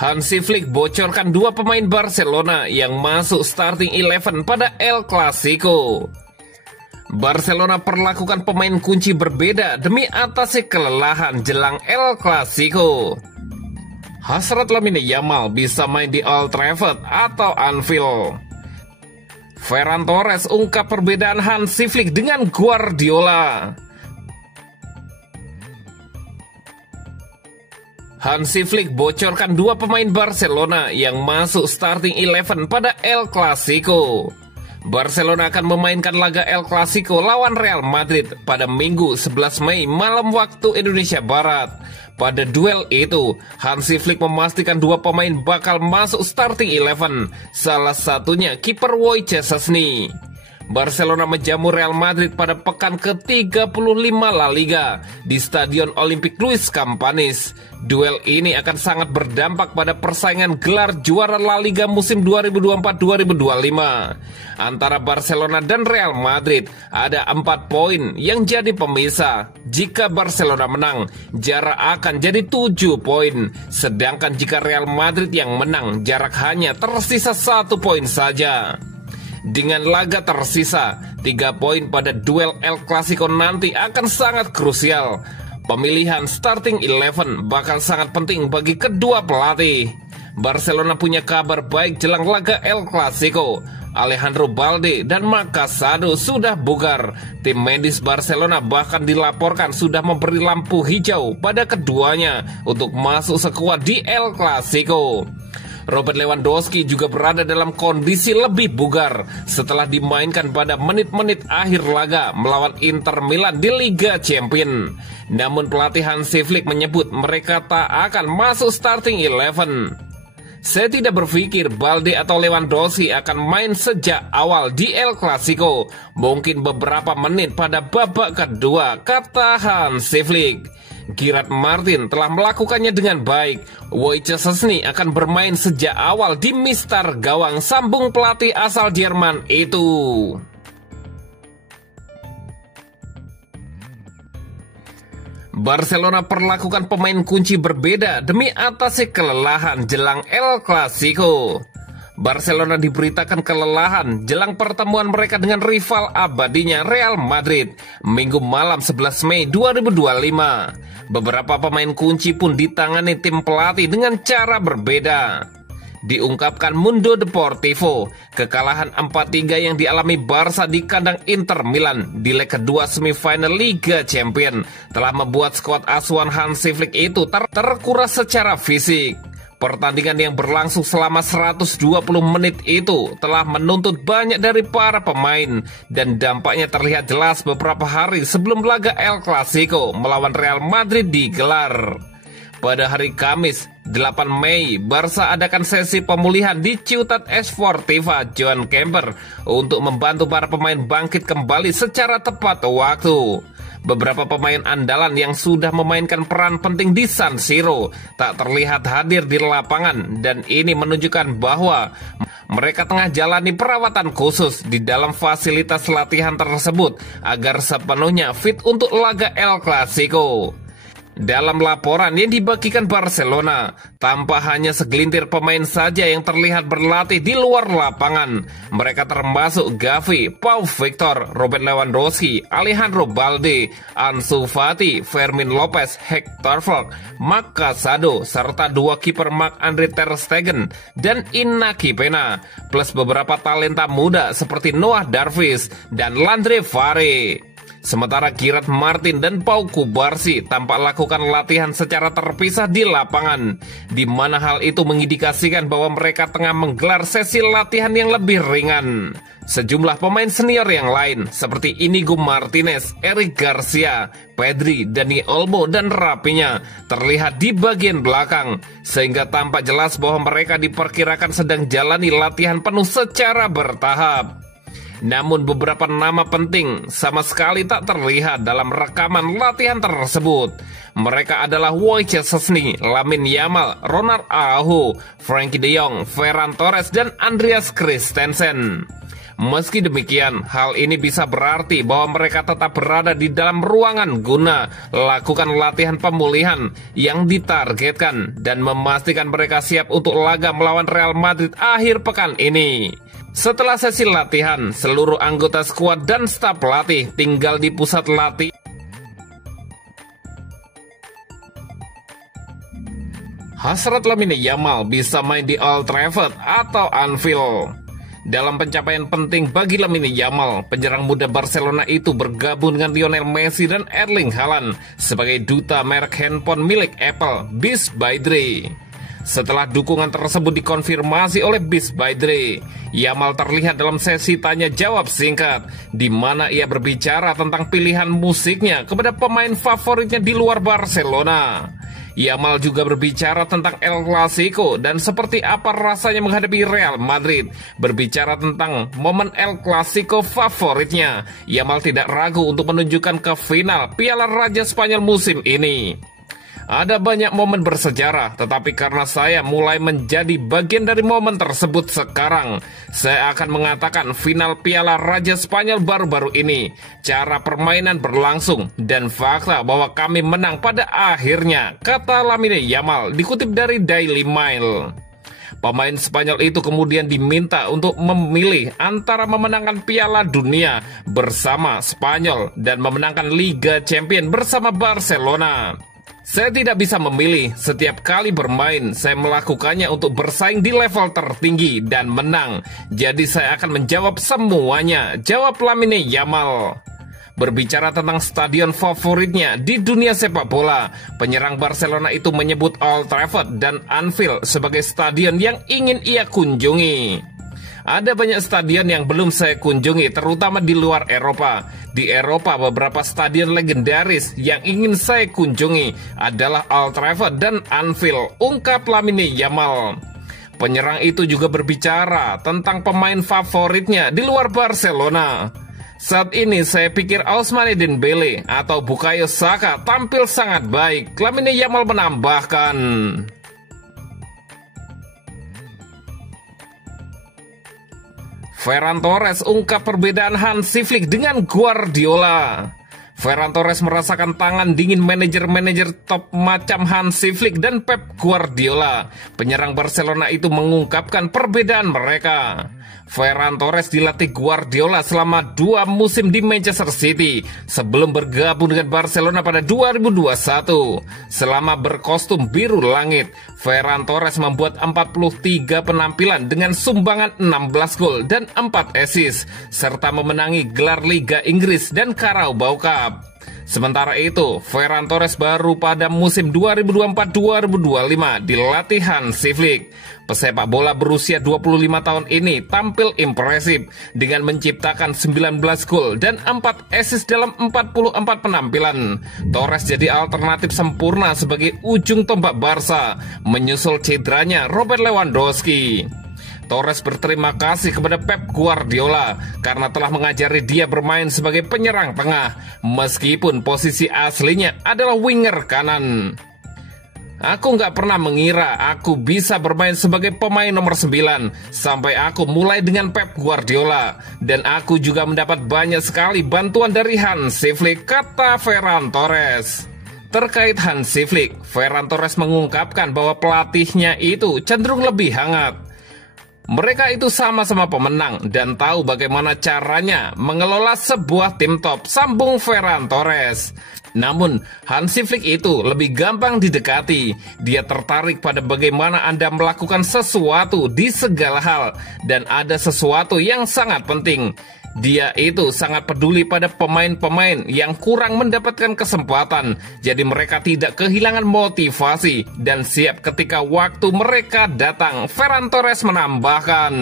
Hansi Flick bocorkan dua pemain Barcelona yang masuk starting 11 pada El Clasico. Barcelona perlakukan pemain kunci berbeda demi atasi kelelahan jelang El Clasico. Hasrat Lamine Yamal bisa main di Old Trafford atau Anfield. Ferran Torres ungkap perbedaan Hansi Flick dengan Guardiola. Hansi Flick bocorkan dua pemain Barcelona yang masuk starting 11 pada El Clasico. Barcelona akan memainkan laga El Clasico lawan Real Madrid pada Minggu 11 Mei malam waktu Indonesia Barat. Pada duel itu, Hansi Flick memastikan dua pemain bakal masuk starting 11, salah satunya kiper Wojciech Szczesny. Barcelona menjamu Real Madrid pada pekan ke-35 La Liga di Stadion Olympic Luis Campanis. Duel ini akan sangat berdampak pada persaingan gelar juara La Liga musim 2024-2025. Antara Barcelona dan Real Madrid ada 4 poin yang jadi pemisah. Jika Barcelona menang, jarak akan jadi 7 poin. Sedangkan jika Real Madrid yang menang, jarak hanya tersisa 1 poin saja. Dengan laga tersisa, 3 poin pada duel El Clasico nanti akan sangat krusial. Pemilihan starting 11 bakal sangat penting bagi kedua pelatih. Barcelona punya kabar baik jelang laga El Clasico. Alejandro Balde dan Marc Casado sudah bugar. Tim medis Barcelona bahkan dilaporkan sudah memberi lampu hijau pada keduanya untuk masuk sekuat di El Clasico. Robert Lewandowski juga berada dalam kondisi lebih bugar setelah dimainkan pada menit-menit akhir laga melawan Inter Milan di Liga Champions. Namun pelatih Hansi Flick menyebut mereka tak akan masuk starting 11. Saya tidak berpikir Balde atau Lewandowski akan main sejak awal di El Clasico, mungkin beberapa menit pada babak kedua, kata Hansi Flick. Gerard Martin telah melakukannya dengan baik. Wojciech Szczesny akan bermain sejak awal di mistar gawang, sambung pelatih asal Jerman itu. Barcelona perlakukan pemain kunci berbeda demi atasi kelelahan jelang El Clasico. Barcelona diberitakan kelelahan jelang pertemuan mereka dengan rival abadinya Real Madrid Minggu malam 11 Mei 2025. Beberapa pemain kunci pun ditangani tim pelatih dengan cara berbeda. Diungkapkan Mundo Deportivo, kekalahan 4-3 yang dialami Barca di kandang Inter Milan di leg kedua semifinal Liga Champions telah membuat skuad asuhan Hansi Flick itu terkuras secara fisik. Pertandingan yang berlangsung selama 120 menit itu telah menuntut banyak dari para pemain dan dampaknya terlihat jelas beberapa hari sebelum laga El Clasico melawan Real Madrid digelar. Pada hari Kamis, 8 Mei, Barca adakan sesi pemulihan di Ciutat Esportiva Joan Gamper untuk membantu para pemain bangkit kembali secara tepat waktu. Beberapa pemain andalan yang sudah memainkan peran penting di San Siro tak terlihat hadir di lapangan dan ini menunjukkan bahwa mereka tengah jalani perawatan khusus di dalam fasilitas latihan tersebut agar sepenuhnya fit untuk laga El Clasico. Dalam laporan yang dibagikan Barcelona, tampak hanya segelintir pemain saja yang terlihat berlatih di luar lapangan. Mereka termasuk Gavi, Pau Victor, Robert Lewandowski, Alejandro Balde, Ansu Fati, Fermin Lopez, Hector Fort, Marc Casado, serta dua kiper Marc-Andre ter Stegen dan Inaki Pena, plus beberapa talenta muda seperti Noah Darvis dan Landre Fare. Sementara Gerard Martin dan Pau Cubarsí tampak lakukan latihan secara terpisah di lapangan, di mana hal itu mengindikasikan bahwa mereka tengah menggelar sesi latihan yang lebih ringan. Sejumlah pemain senior yang lain seperti Inigo Martinez, Eric Garcia, Pedri, Dani Olmo, dan Rafinha terlihat di bagian belakang, sehingga tampak jelas bahwa mereka diperkirakan sedang jalani latihan penuh secara bertahap. Namun beberapa nama penting sama sekali tak terlihat dalam rekaman latihan tersebut. Mereka adalah Wojciech Szczesny, Lamine Yamal, Ronald Araujo, Frenkie de Jong, Ferran Torres, dan Andreas Christensen. Meski demikian, hal ini bisa berarti bahwa mereka tetap berada di dalam ruangan guna lakukan latihan pemulihan yang ditargetkan dan memastikan mereka siap untuk laga melawan Real Madrid akhir pekan ini. Setelah sesi latihan, seluruh anggota skuad dan staf pelatih tinggal di pusat latihan. Hasrat Lamine Yamal bisa main di Old Trafford atau Anfield. Dalam pencapaian penting bagi Lamine Yamal, penyerang muda Barcelona itu bergabung dengan Lionel Messi dan Erling Haaland sebagai duta merek handphone milik Apple, Beats by Dre. Setelah dukungan tersebut dikonfirmasi oleh Beats by Dre, Yamal terlihat dalam sesi tanya jawab singkat, di mana ia berbicara tentang pilihan musiknya kepada pemain favoritnya di luar Barcelona. Yamal juga berbicara tentang El Clasico dan seperti apa rasanya menghadapi Real Madrid. Berbicara tentang momen El Clasico favoritnya, Yamal tidak ragu untuk menunjukkan ke final Piala Raja Spanyol musim ini. Ada banyak momen bersejarah, tetapi karena saya mulai menjadi bagian dari momen tersebut sekarang, saya akan mengatakan final Piala Raja Spanyol baru-baru ini, cara permainan berlangsung, dan fakta bahwa kami menang pada akhirnya, kata Lamine Yamal, dikutip dari Daily Mail. Pemain Spanyol itu kemudian diminta untuk memilih antara memenangkan Piala Dunia bersama Spanyol dan memenangkan Liga Champions bersama Barcelona. Saya tidak bisa memilih, setiap kali bermain saya melakukannya untuk bersaing di level tertinggi dan menang. Jadi saya akan menjawab semuanya, jawab Lamine Yamal. Berbicara tentang stadion favoritnya di dunia sepak bola, penyerang Barcelona itu menyebut Old Trafford dan Anfield sebagai stadion yang ingin ia kunjungi. Ada banyak stadion yang belum saya kunjungi, terutama di luar Eropa. Di Eropa, beberapa stadion legendaris yang ingin saya kunjungi adalah Old Trafford dan Anfield, ungkap Lamine Yamal. Penyerang itu juga berbicara tentang pemain favoritnya di luar Barcelona. Saat ini saya pikir Ousmane Dembele atau Bukayo Saka tampil sangat baik, Lamine Yamal menambahkan. Ferran Torres ungkap perbedaan Hansi Flick dengan Guardiola. Ferran Torres merasakan tangan dingin manajer-manajer top macam Hansi Flick dan Pep Guardiola. Penyerang Barcelona itu mengungkapkan perbedaan mereka. Ferran Torres dilatih Guardiola selama 2 musim di Manchester City sebelum bergabung dengan Barcelona pada 2021. Selama berkostum biru langit, Ferran Torres membuat 43 penampilan dengan sumbangan 16 gol dan 4 assist, serta memenangi gelar Liga Inggris dan Carabao Cup. Sementara itu, Ferran Torres baru pada musim 2024-2025 dilatih Hansi Flick. Pesepak bola berusia 25 tahun ini tampil impresif dengan menciptakan 19 gol dan 4 assist dalam 44 penampilan. Torres jadi alternatif sempurna sebagai ujung tombak Barca, menyusul cederanya Robert Lewandowski. Torres berterima kasih kepada Pep Guardiola karena telah mengajari dia bermain sebagai penyerang tengah, meskipun posisi aslinya adalah winger kanan. Aku nggak pernah mengira aku bisa bermain sebagai pemain nomor 9 sampai aku mulai dengan Pep Guardiola. Dan aku juga mendapat banyak sekali bantuan dari Hansi Flick, kata Ferran Torres. Terkait Hansi Flick, Ferran Torres mengungkapkan bahwa pelatihnya itu cenderung lebih hangat. Mereka itu sama-sama pemenang dan tahu bagaimana caranya mengelola sebuah tim top, sambung Ferran Torres. Namun, Hansi Flick itu lebih gampang didekati. Dia tertarik pada bagaimana Anda melakukan sesuatu di segala hal, dan ada sesuatu yang sangat penting. Dia itu sangat peduli pada pemain-pemain yang kurang mendapatkan kesempatan, jadi mereka tidak kehilangan motivasi dan siap ketika waktu mereka datang, Ferran Torres menambahkan.